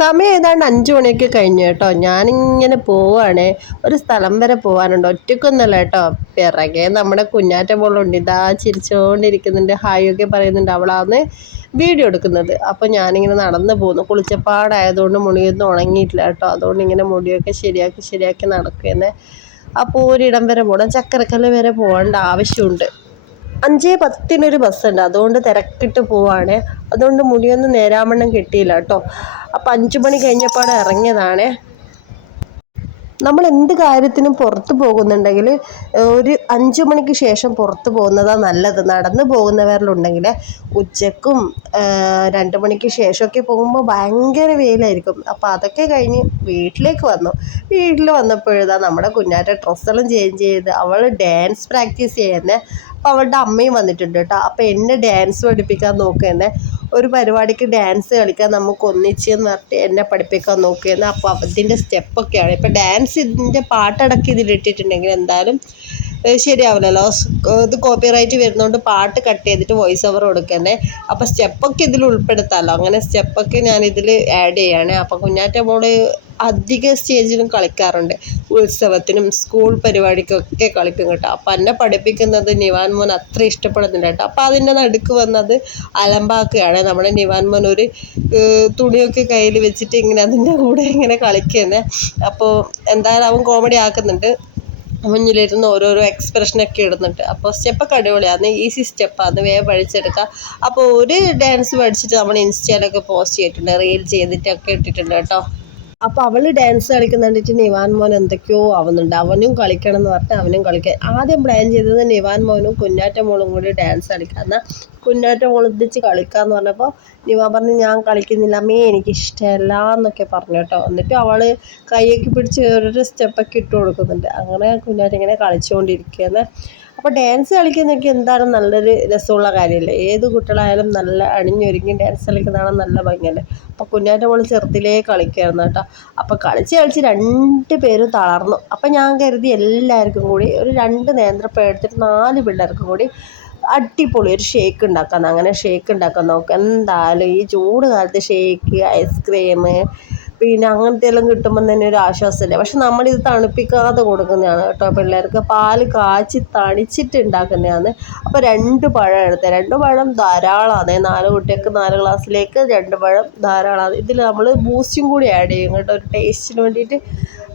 സമയം ഏതാണ്ട് അഞ്ചു മണിയൊക്കെ കഴിഞ്ഞു കേട്ടോ. ഞാനിങ്ങനെ പോവാണ്. ഒരു സ്ഥലം വരെ പോകാനുണ്ട് ഒറ്റക്കൊന്നല്ല കേട്ടോ. പിറകെ നമ്മുടെ കുഞ്ഞാറ്റ മോളുണ്ട്. ഇതാ ചിരിച്ചുകൊണ്ടിരിക്കുന്നുണ്ട് ഹായ് ഒക്കെ പറയുന്നുണ്ട് അവളാന്ന് വീഡിയോ എടുക്കുന്നത്. അപ്പോൾ ഞാനിങ്ങനെ നടന്നു പോകുന്നു കുളിച്ചപ്പാടായതുകൊണ്ട് മുടിയൊന്നും ഉണങ്ങിയിട്ടില്ല കേട്ടോ. അതുകൊണ്ട് ഇങ്ങനെ മുടിയൊക്കെ ശരിയാക്കി ശരിയാക്കി നടക്കുന്നത് അപ്പോൾ ഒരിടം വരെ പോകണം ചക്കരക്കല്ല് വരെ പോകേണ്ട ആവശ്യമുണ്ട്. അഞ്ചേ പത്തിനൊരു ബസ്സുണ്ട്. അതുകൊണ്ട് തിരക്കിട്ട് പോവാണ്. അതുകൊണ്ട് മുടിയൊന്നും നേരാമണ്ണം കിട്ടിയില്ല കേട്ടോ. അപ്പം അഞ്ചു മണി കഴിഞ്ഞപ്പോൾ ഇറങ്ങിയതാണ്. നമ്മൾ എന്ത് കാര്യത്തിനും പുറത്ത് പോകുന്നുണ്ടെങ്കിൽ ഒരു അഞ്ചു മണിക്ക് ശേഷം പുറത്ത് പോകുന്നതാണ് നല്ലത്. നടന്ന് പോകുന്നവരിലുണ്ടെങ്കിൽ ഉച്ചക്കും രണ്ട് മണിക്ക് ശേഷമൊക്കെ പോകുമ്പോൾ ഭയങ്കര വെയിലായിരിക്കും. അപ്പോൾ അതൊക്കെ കഴിഞ്ഞ് വീട്ടിലേക്ക് വന്നു. വീട്ടിൽ വന്നപ്പോഴതാ നമ്മുടെ കുഞ്ഞാറ്റ ഡ്രസ്സെല്ലാം ചേഞ്ച് ചെയ്ത് അവൾ ഡാൻസ് പ്രാക്ടീസ് ചെയ്യുന്നത് അപ്പോൾ അവളുടെ അമ്മയും വന്നിട്ടുണ്ട് കേട്ടോ. അപ്പോൾ എന്നെ ഡാൻസ് പഠിപ്പിക്കാൻ നോക്കുന്നത് ഒരു പരിപാടിക്ക് ഡാൻസ് കളിക്കാൻ നമുക്ക് ഒന്നിച്ച് പറഞ്ഞിട്ട് എന്നെ പഠിപ്പിക്കാൻ നോക്കിയെന്ന് അപ്പോൾ അതിന്റെ സ്റ്റെപ്പൊക്കെയാണ് ഇപ്പോൾ ഡാൻസ് ഇതിന്റെ പാട്ടടക്കി ഇതിലിട്ടിട്ടുണ്ടെങ്കിൽ എന്തായാലും ശരിയാവില്ലല്ലോ. ഇത് കോപ്പിറൈറ്റ് വരുന്നതുകൊണ്ട് പാട്ട് കട്ട് ചെയ്തിട്ട് വോയിസ് ഓവർ കൊടുക്കണ്ടേ അപ്പോൾ സ്റ്റെപ്പൊക്കെ ഇതിൽ ഉൾപ്പെടുത്താമല്ലോ അങ്ങനെ സ്റ്റെപ്പൊക്കെ ഞാൻ ഇതിൽ ആഡ് ചെയ്യാണ്. അപ്പോൾ കുഞ്ഞാറ്റ മോൾ അധിക സ്റ്റേജിലും കളിക്കാറുണ്ട്. ഉത്സവത്തിനും സ്കൂൾ പരിപാടിക്കൊക്കെ കളിക്കും കേട്ടോ. അപ്പം എന്നെ പഠിപ്പിക്കുന്നത് നിവാൻ മോൻ അത്ര ഇഷ്ടപ്പെടുന്നുണ്ട് കേട്ടോ. അപ്പം അതിന്റെ നടുക്ക് വന്നത് അലമ്പാക്കുകയാണ്. നമ്മുടെ നിവാൻ മോൻ ഒരു തുണിയൊക്കെ കയ്യിൽ വെച്ചിട്ട് ഇങ്ങനെ അതിന്റെ കൂടെ ഇങ്ങനെ കളിക്കുന്നത് അപ്പോൾ എന്തായാലും അവൻ കോമഡി ആക്കുന്നുണ്ട്. മുന്നിലിരുന്ന് ഓരോരോ എക്സ്പ്രഷനൊക്കെ ഇടുന്നുണ്ട്. അപ്പോൾ സ്റ്റെപ്പൊക്കെ അടിപൊളിയാണ് ഈസി സ്റ്റെപ്പാണ് വേഗം പഠിച്ചെടുക്കാം. അപ്പോൾ ഒരു ഡാൻസ് പഠിച്ചിട്ട് നമ്മൾ ഇൻസ്റ്റയിലൊക്കെ പോസ്റ്റ് ചെയ്തിട്ടുണ്ട്. റീൽ ചെയ്തിട്ടൊക്കെ ഇട്ടിട്ടുണ്ട് കേട്ടോ. അപ്പോൾ അവൾ ഡാൻസ് കളിക്കുന്ന കണ്ടിട്ട് നിവാൻ മോൻ എന്തൊക്കെയോ ആവുന്നുണ്ട്. അവനും കളിക്കണം എന്ന് പറഞ്ഞിട്ട് അവനും കളിക്കാൻ ആദ്യം പ്ലാൻ ചെയ്തത് നിവാൻ മോനും കുഞ്ഞാറ്റ മോളും കൂടി ഡാൻസ് കളിക്കുക എന്നാ കുഞ്ഞാറ്റ മോൾ ഒന്നിച്ച് കളിക്കാന്ന് പറഞ്ഞപ്പോൾ നിവാൻ പറഞ്ഞു ഞാൻ കളിക്കുന്നില്ല. അമ്മേ എനിക്കിഷ്ടമല്ല എന്നൊക്കെ പറഞ്ഞു കേട്ടോ. എന്നിട്ട് അവൾ കൈയൊക്കെ പിടിച്ച് ഓരോരോ സ്റ്റെപ്പൊക്കെ ഇട്ട് കൊടുക്കുന്നുണ്ട്. അങ്ങനെ കുഞ്ഞാറ്റ ഇങ്ങനെ കളിച്ചുകൊണ്ടിരിക്കുകയാണ്. അപ്പോൾ ഡാൻസ് കളിക്കുന്നതൊക്കെ എന്താണ് നല്ലൊരു രസമുള്ള കാര്യമല്ലേ ഏത് കുട്ടികളായാലും നല്ല അണിഞ്ഞൊരുങ്ങി ഡാൻസ് കളിക്കുന്നതാണ് നല്ല ഭംഗിയല്ലേ? അപ്പോൾ കുഞ്ഞാറ്റ മോൾ ചെറുത്തിലേ കളിക്കുകയായിരുന്നു കേട്ടോ. അപ്പോൾ കളിച്ച് കളിച്ച് രണ്ട് പേരും തളർന്നു. അപ്പോൾ ഞാൻ കരുതി എല്ലാവർക്കും കൂടി ഒരു രണ്ട് നേന്ത്രപ്പഴം എടുത്തിട്ട് നാല് പിള്ളേർക്കും കൂടി അടിപൊളി ഒരു ഷേക്ക് ഉണ്ടാക്കാം. അങ്ങനെ ഷേക്ക് ഉണ്ടാക്കാൻ നോക്കാം. എന്തായാലും ഈ ചൂട് കാലത്ത് ഷേക്ക് ഐസ്ക്രീം പിന്നെ അങ്ങനത്തെ എല്ലാം കിട്ടുമ്പം തന്നെ ഒരു ആശ്വാസമല്ലേ? പക്ഷെ നമ്മളിത് തണുപ്പിക്കാതെ കൊടുക്കുന്നതാണ് കേട്ടോ പിള്ളേർക്ക്. പാൽ കാച്ചി തണിച്ചിട്ട് ഉണ്ടാക്കുന്നതാണ് അപ്പോൾ രണ്ട് പഴം എടുത്തത് രണ്ട് പഴം ധാരാളമാണ്. നാല് കുട്ടികൾക്ക് നാല് ഗ്ലാസ്സിലേക്ക് രണ്ട് പഴം ധാരാളമാണ്. ഇതിൽ നമ്മൾ ബൂസ്റ്റും കൂടി ആഡ് ചെയ്യും കേട്ടോ. ഒരു ടേസ്റ്റിന് വേണ്ടിയിട്ട്.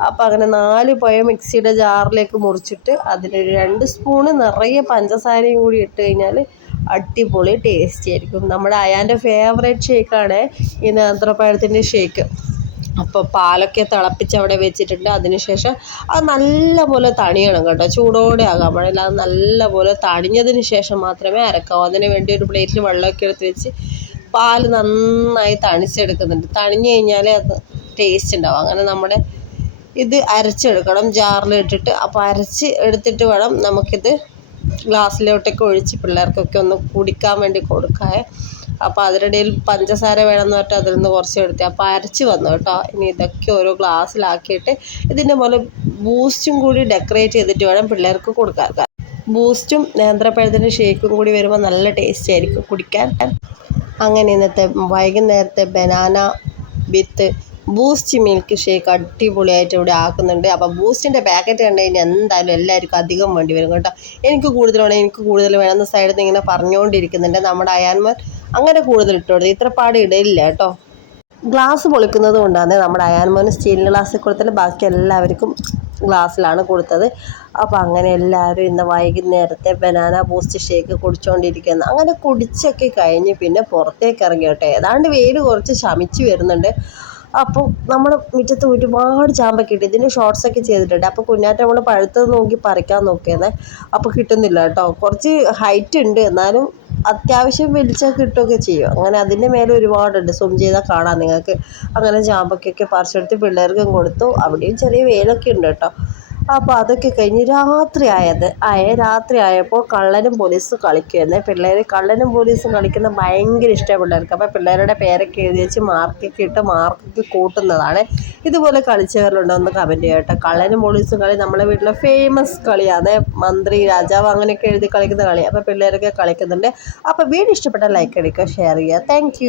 അപ്പോൾ അങ്ങനെ നാല് പഴം മിക്സിയുടെ ജാറിലേക്ക് മുറിച്ചിട്ട് അതിലൊരു രണ്ട് സ്പൂണ് നിറയെ പഞ്ചസാരയും കൂടി ഇട്ട് കഴിഞ്ഞാൽ അടിപൊളി ടേസ്റ്റി ആയിരിക്കും. നമ്മുടെ അയാന്റെ ഫേവറേറ്റ് ഷേക്കാണ് ഈ നേന്ത്രപ്പഴത്തിന്റെ ഷേക്ക് അപ്പോൾ പാലൊക്കെ തിളപ്പിച്ച് അവിടെ വെച്ചിട്ടുണ്ട്. അതിനുശേഷം അത് നല്ലപോലെ തണിയണം കേട്ടോ. ചൂടോടെ ആകാൻ പാടില്ല അത് നല്ലപോലെ തണിഞ്ഞതിന് ശേഷം മാത്രമേ അരക്കാവൂ അതിന് വേണ്ടി ഒരു പ്ലേറ്റിൽ വെള്ളമൊക്കെ എടുത്ത് വെച്ച് പാൽ നന്നായി തണിച്ചെടുക്കുന്നുണ്ട്. തണിഞ്ഞ് കഴിഞ്ഞാൽ അത് ടേസ്റ്റ് ഉണ്ടാവും. അങ്ങനെ നമ്മുടെ ഇത് അരച്ചെടുക്കണം. ജാറിലിട്ടിട്ട് അപ്പോൾ അരച്ച് എടുത്തിട്ട് വേണം നമുക്കിത് ഗ്ലാസ്സിലോട്ടൊക്കെ ഒഴിച്ച് പിള്ളേർക്കൊക്കെ ഒന്ന് കുടിക്കാൻ വേണ്ടി കൊടുക്കാൻ അപ്പോൾ അതിനിടയിൽ പഞ്ചസാര വേണമെന്ന് പറഞ്ഞിട്ട് അതിൽ നിന്ന് കുറച്ച് എടുത്ത് അപ്പോൾ അരച്ച് വന്നു കേട്ടോ. ഇനി ഇതൊക്കെ ഓരോ ഗ്ലാസ്സിലാക്കിയിട്ട് ഇതിന്റെ പോലെ ബൂസ്റ്റും കൂടി ഡെക്കറേറ്റ് ചെയ്തിട്ട് വേണം പിള്ളേർക്ക് കൊടുക്കാൻ. ബൂസ്റ്റും നേന്ത്രപ്പഴത്തിന്റെ ഷേക്കും കൂടി വരുമ്പോൾ നല്ല ടേസ്റ്റ് ആയിരിക്കും കുടിക്കാൻ. അങ്ങനെ ഇന്നത്തെ വൈകുന്നേരത്തെ banana with Boost milk shake അടിപൊളിയായിട്ട് ഇവിടെ ആക്കുന്നുണ്ട്. അപ്പോൾ ബൂസ്റ്റിന്റെ പാക്കറ്റ് കണ്ടു കഴിഞ്ഞാൽ എന്തായാലും എല്ലാവർക്കും അധികം വേണ്ടി വരും കേട്ടോ. എനിക്ക് കൂടുതൽ വേണം എനിക്ക് കൂടുതൽ വേണമെന്ന് സൈഡിൽ നിന്ന് ഇങ്ങനെ പറഞ്ഞുകൊണ്ടിരിക്കുന്നുണ്ട് നമ്മുടെ അയാന്മാർ അങ്ങനെ കൂടുതൽ ഇട്ട് ഇത്ര പാടെ ഇടയില്ല കേട്ടോ. ഗ്ലാസ് പൊളിക്കുന്നത് കൊണ്ടാണ് നമ്മുടെ അയാൻമോന് സ്റ്റീൽ ഗ്ലാസ്സിൽ കൊടുത്തിട്ട് ബാക്കി എല്ലാവർക്കും ഗ്ലാസ്സിലാണ് കൊടുത്തത്. അപ്പോൾ അങ്ങനെ എല്ലാവരും ഇന്ന് വൈകുന്നേരത്തെ ബനാന ബൂസ്റ്റ് ഷേക്ക് കുടിച്ചുകൊണ്ടിരിക്കുന്നു അങ്ങനെ കുടിച്ചൊക്കെ കഴിഞ്ഞ് പിന്നെ പുറത്തേക്ക് ഇറങ്ങി കേട്ടോ. ഏതാണ്ട് വെയിൽ കുറച്ച് ശമിച്ച് വരുന്നുണ്ട്. അപ്പോൾ നമ്മൾ മുറ്റത്ത് ഒരുപാട് ചാമ്പൊക്കെ കിട്ടി ഇതിന് ഷോർട്സൊക്കെ ചെയ്തിട്ടുണ്ട്. അപ്പോൾ കുഞ്ഞാറ്റ നമ്മൾ പഴുത്തത് നോക്കി പറിക്കാൻ നോക്കിയത് അപ്പോൾ കിട്ടുന്നില്ല കേട്ടോ. കുറച്ച് ഹൈറ്റ് ഉണ്ട്. എന്നാലും അത്യാവശ്യം വലിച്ചാൽ കിട്ടുകയൊക്കെ ചെയ്യും. അങ്ങനെ അതിന്റെ മേലെ ഒരുപാടുണ്ട്. സൂം ചെയ്താൽ കാണാം. നിങ്ങൾക്ക് അങ്ങനെ ചാമ്പക്കൊക്കെ പറിച്ചെടുത്ത് പിള്ളേർക്കും കൊടുത്തു. അവിടെയും ചെറിയ വേലൊക്കെ ഉണ്ട് കേട്ടോ. അപ്പോൾ അതൊക്കെ കഴിഞ്ഞ് രാത്രി ആയത്. ആയ രാത്രി ആയപ്പോൾ കള്ളനും പോലീസും കളിക്കുമായിരുന്നു പിള്ളേർ കള്ളനും പോലീസും കളിക്കുന്ന ഭയങ്കര ഇഷ്ടമാണ് പിള്ളേർക്ക് അപ്പോൾ പിള്ളേരുടെ പേരൊക്കെ എഴുതി വെച്ച് മാർക്കൊക്കെ ഇട്ട് മാർക്കൊക്കെ കൂട്ടുന്നതാണ്. ഇതുപോലെ കളിച്ചവരിലുണ്ടോ എന്ന് കമന്റ് ചെയ്യട്ടെ. കള്ളനും പോലീസും കളി നമ്മളെ വീട്ടിലെ ഫേമസ് കളിയാണ് മന്ത്രി രാജാവ് അങ്ങനെയൊക്കെ എഴുതി കളിക്കുന്ന കളി അപ്പോൾ പിള്ളേരൊക്കെ കളിക്കുന്നുണ്ട്. അപ്പോൾ വീട് ഇഷ്ടപ്പെട്ട ലൈക്ക് അടിക്കുക ഷെയർ ചെയ്യുക. താങ്ക്